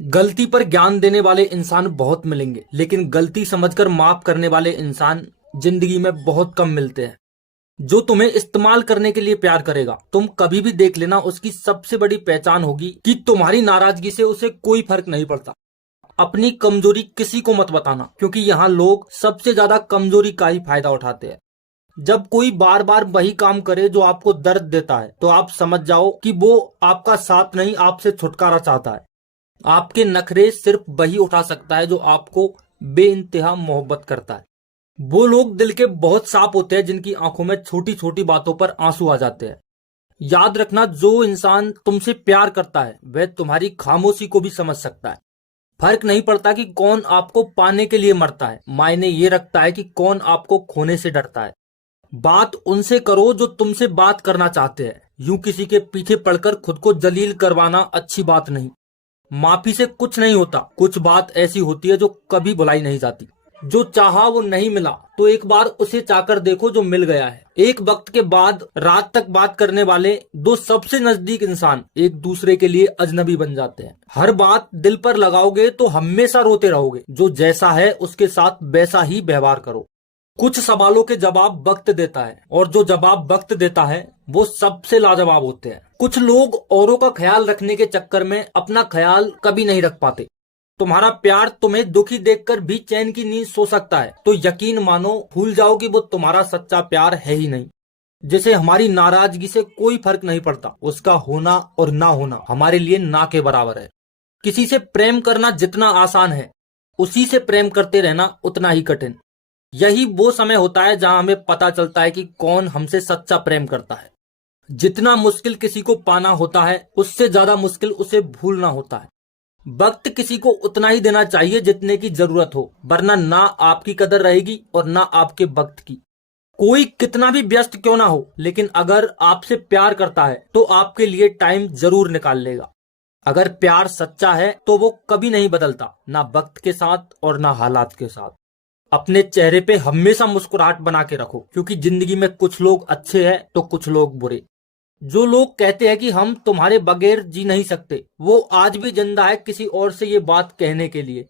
गलती पर ज्ञान देने वाले इंसान बहुत मिलेंगे, लेकिन गलती समझकर माफ करने वाले इंसान जिंदगी में बहुत कम मिलते हैं। जो तुम्हें इस्तेमाल करने के लिए प्यार करेगा, तुम कभी भी देख लेना, उसकी सबसे बड़ी पहचान होगी कि तुम्हारी नाराजगी से उसे कोई फर्क नहीं पड़ता। अपनी कमजोरी किसी को मत बताना, क्योंकि यहाँ लोग सबसे ज्यादा कमजोरी का ही फायदा उठाते हैं। जब कोई बार बार वही काम करे जो आपको दर्द देता है, तो आप समझ जाओ कि वो आपका साथ नहीं, आपसे छुटकारा चाहता है। आपके नखरे सिर्फ वही उठा सकता है जो आपको बेइंतहा मोहब्बत करता है। वो लोग दिल के बहुत साफ होते हैं जिनकी आंखों में छोटी छोटी बातों पर आंसू आ जाते हैं। याद रखना, जो इंसान तुमसे प्यार करता है वह तुम्हारी खामोशी को भी समझ सकता है। फर्क नहीं पड़ता कि कौन आपको पाने के लिए मरता है, मायने ये रखता है कि कौन आपको खोने से डरता है। बात उनसे करो जो तुमसे बात करना चाहते हैं। यूं किसी के पीछे पड़कर खुद को जलील करवाना अच्छी बात नहीं। माफी से कुछ नहीं होता, कुछ बात ऐसी होती है जो कभी भुलाई नहीं जाती। जो चाहा वो नहीं मिला, तो एक बार उसे चाहकर देखो जो मिल गया है। एक वक्त के बाद रात तक बात करने वाले दो सबसे नजदीक इंसान एक दूसरे के लिए अजनबी बन जाते हैं। हर बात दिल पर लगाओगे तो हमेशा रोते रहोगे। जो जैसा है उसके साथ वैसा ही व्यवहार करो। कुछ सवालों के जवाब वक्त देता है, और जो जवाब वक्त देता है वो सबसे लाजवाब होते हैं। कुछ लोग औरों का ख्याल रखने के चक्कर में अपना ख्याल कभी नहीं रख पाते। तुम्हारा प्यार तुम्हें दुखी देखकर भी चैन की नींद सो सकता है, तो यकीन मानो, भूल जाओ कि वो तुम्हारा सच्चा प्यार है ही नहीं। जैसे हमारी नाराजगी से कोई फर्क नहीं पड़ता, उसका होना और ना होना हमारे लिए ना के बराबर है। किसी से प्रेम करना जितना आसान है, उसी से प्रेम करते रहना उतना ही कठिन। यही वो समय होता है जहां हमें पता चलता है कि कौन हमसे सच्चा प्रेम करता है। जितना मुश्किल किसी को पाना होता है, उससे ज्यादा मुश्किल उसे भूलना होता है। वक्त किसी को उतना ही देना चाहिए जितने की जरूरत हो, वरना ना आपकी कदर रहेगी और ना आपके वक्त की। कोई कितना भी व्यस्त क्यों ना हो, लेकिन अगर आपसे प्यार करता है तो आपके लिए टाइम जरूर निकाल लेगा। अगर प्यार सच्चा है तो वो कभी नहीं बदलता, ना वक्त के साथ और ना हालात के साथ। अपने चेहरे पे हमेशा मुस्कुराहट बना के रखो, क्योंकि जिंदगी में कुछ लोग अच्छे हैं तो कुछ लोग बुरे। जो लोग कहते हैं कि हम तुम्हारे बगैर जी नहीं सकते, वो आज भी जिंदा है किसी और से ये बात कहने के लिए।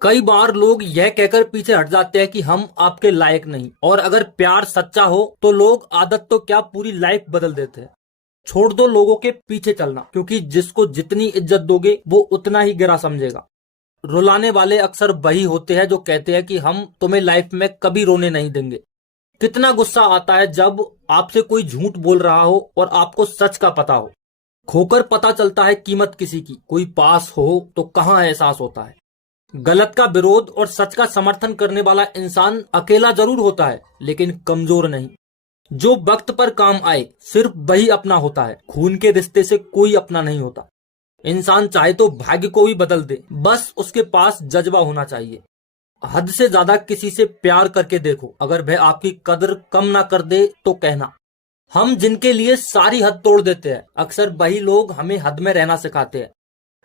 कई बार लोग यह कहकर पीछे हट जाते हैं कि हम आपके लायक नहीं, और अगर प्यार सच्चा हो तो लोग आदत तो क्या पूरी लाइफ बदल देते हैं। छोड़ दो लोगों के पीछे चलना, क्योंकि जिसको जितनी इज्जत दोगे वो उतना ही गिरा समझेगा। रुलाने वाले अक्सर वही होते हैं जो कहते हैं कि हम तुम्हें लाइफ में कभी रोने नहीं देंगे। कितना गुस्सा आता है जब आपसे कोई झूठ बोल रहा हो और आपको सच का पता हो। खोकर पता चलता है कीमत किसी की, कोई पास हो तो कहाँ एहसास होता है। गलत का विरोध और सच का समर्थन करने वाला इंसान अकेला जरूर होता है, लेकिन कमजोर नहीं। जो वक्त पर काम आए सिर्फ वही अपना होता है। खून के रिश्ते से कोई अपना नहीं होता। इंसान चाहे तो भाग्य को भी बदल दे, बस उसके पास जज्बा होना चाहिए। हद से ज्यादा किसी से प्यार करके देखो, अगर वह आपकी कदर कम ना कर दे तो कहना। हम जिनके लिए सारी हद तोड़ देते हैं, अक्सर वही लोग हमें हद में रहना सिखाते हैं।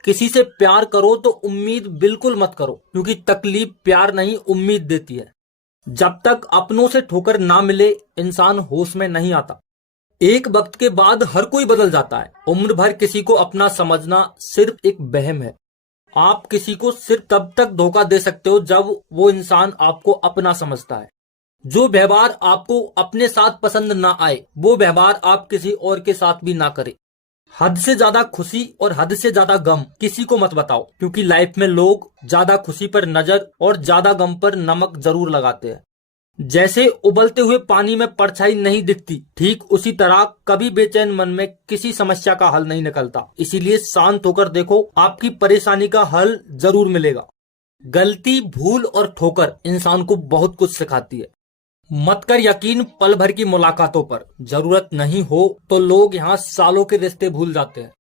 किसी से प्यार करो तो उम्मीद बिल्कुल मत करो, क्योंकि तकलीफ प्यार नहीं उम्मीद देती है। जब तक अपनों से ठोकर ना मिले, इंसान होश में नहीं आता। एक वक्त के बाद हर कोई बदल जाता है। उम्र भर किसी को अपना समझना सिर्फ एक वहम है। आप किसी को सिर्फ तब तक धोखा दे सकते हो जब वो इंसान आपको अपना समझता है। जो व्यवहार आपको अपने साथ पसंद ना आए, वो व्यवहार आप किसी और के साथ भी ना करें। हद से ज्यादा खुशी और हद से ज्यादा गम किसी को मत बताओ, क्योंकि लाइफ में लोग ज्यादा खुशी पर नजर और ज्यादा गम पर नमक जरूर लगाते हैं। जैसे उबलते हुए पानी में परछाई नहीं दिखती, ठीक उसी तरह कभी बेचैन मन में किसी समस्या का हल नहीं निकलता। इसीलिए शांत होकर देखो, आपकी परेशानी का हल जरूर मिलेगा। गलती, भूल और ठोकर इंसान को बहुत कुछ सिखाती है। मत कर यकीन पल भर की मुलाकातों पर। जरूरत नहीं हो तो लोग यहाँ सालों के रिश्ते भूल जाते हैं।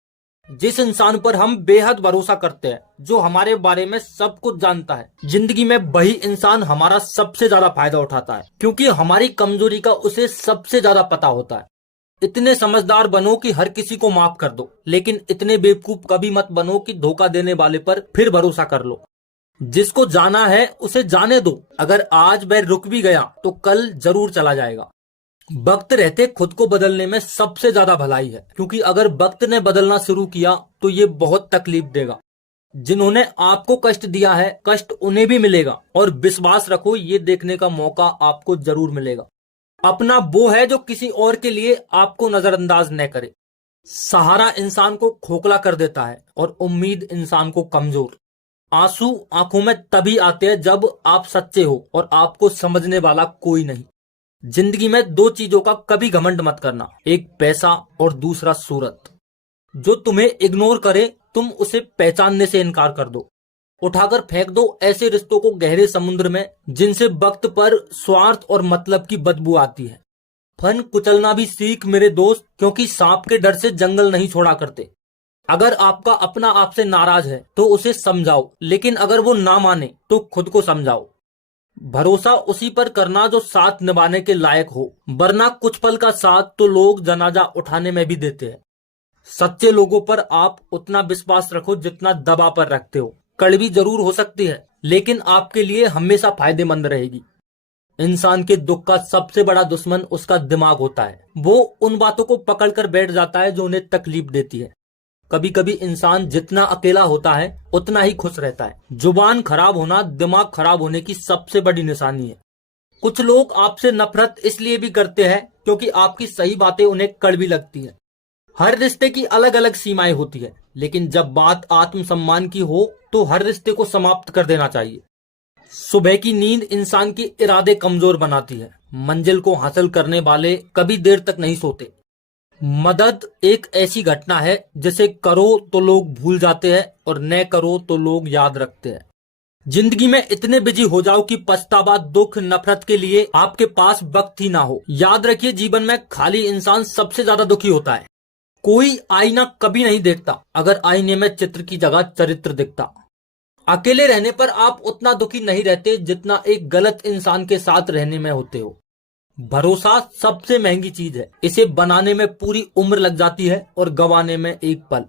जिस इंसान पर हम बेहद भरोसा करते हैं, जो हमारे बारे में सब कुछ जानता है, जिंदगी में वही इंसान हमारा सबसे ज्यादा फायदा उठाता है, क्योंकि हमारी कमजोरी का उसे सबसे ज्यादा पता होता है। इतने समझदार बनो कि हर किसी को माफ कर दो, लेकिन इतने बेवकूफ कभी मत बनो कि धोखा देने वाले पर फिर भरोसा कर लो। जिसको जाना है उसे जाने दो। अगर आज वह रुक भी गया तो कल जरूर चला जाएगा। वक्त रहते खुद को बदलने में सबसे ज्यादा भलाई है, क्योंकि अगर वक्त ने बदलना शुरू किया तो ये बहुत तकलीफ देगा। जिन्होंने आपको कष्ट दिया है, कष्ट उन्हें भी मिलेगा, और विश्वास रखो ये देखने का मौका आपको जरूर मिलेगा। अपना वो है जो किसी और के लिए आपको नजरअंदाज न करे। सहारा इंसान को खोखला कर देता है और उम्मीद इंसान को कमजोर। आंसू आंखों में तभी आते हैं जब आप सच्चे हो और आपको समझने वाला कोई नहीं। जिंदगी में दो चीजों का कभी घमंड मत करना, एक पैसा और दूसरा सूरत। जो तुम्हें इग्नोर करे तुम उसे पहचानने से इनकार कर दो। उठाकर फेंक दो ऐसे रिश्तों को गहरे समुद्र में जिनसे वक्त पर स्वार्थ और मतलब की बदबू आती है। फन कुचलना भी सीख मेरे दोस्त, क्योंकि सांप के डर से जंगल नहीं छोड़ा करते। अगर आपका अपना आपसे नाराज है तो उसे समझाओ, लेकिन अगर वो ना माने तो खुद को समझाओ। भरोसा उसी पर करना जो साथ निभाने के लायक हो, वरना कुछ पल का साथ तो लोग जनाजा उठाने में भी देते हैं। सच्चे लोगों पर आप उतना विश्वास रखो जितना दबा पर रखते हो। कड़वी जरूर हो सकती है, लेकिन आपके लिए हमेशा फायदेमंद रहेगी। इंसान के दुख का सबसे बड़ा दुश्मन उसका दिमाग होता है। वो उन बातों को पकड़कर बैठ जाता है जो उन्हें तकलीफ देती है। कभी कभी इंसान जितना अकेला होता है उतना ही खुश रहता है। जुबान खराब होना दिमाग खराब होने की सबसे बड़ी निशानी है। कुछ लोग आपसे नफरत इसलिए भी करते हैं क्योंकि आपकी सही बातें उन्हें कड़वी लगती है। हर रिश्ते की अलग अलग सीमाएं होती है, लेकिन जब बात आत्मसम्मान की हो तो हर रिश्ते को समाप्त कर देना चाहिए। सुबह की नींद इंसान के इरादे कमजोर बनाती है। मंजिल को हासिल करने वाले कभी देर तक नहीं सोते। मदद एक ऐसी घटना है जिसे करो तो लोग भूल जाते हैं और न करो तो लोग याद रखते हैं। जिंदगी में इतने बिजी हो जाओ कि पछतावा, दुख, नफरत के लिए आपके पास वक्त ही ना हो। याद रखिए, जीवन में खाली इंसान सबसे ज्यादा दुखी होता है। कोई आईना कभी नहीं देखता अगर आईने में चित्र की जगह चरित्र दिखता। अकेले रहने पर आप उतना दुखी नहीं रहते जितना एक गलत इंसान के साथ रहने में होते हो। भरोसा सबसे महंगी चीज है। इसे बनाने में पूरी उम्र लग जाती है और गंवाने में एक पल।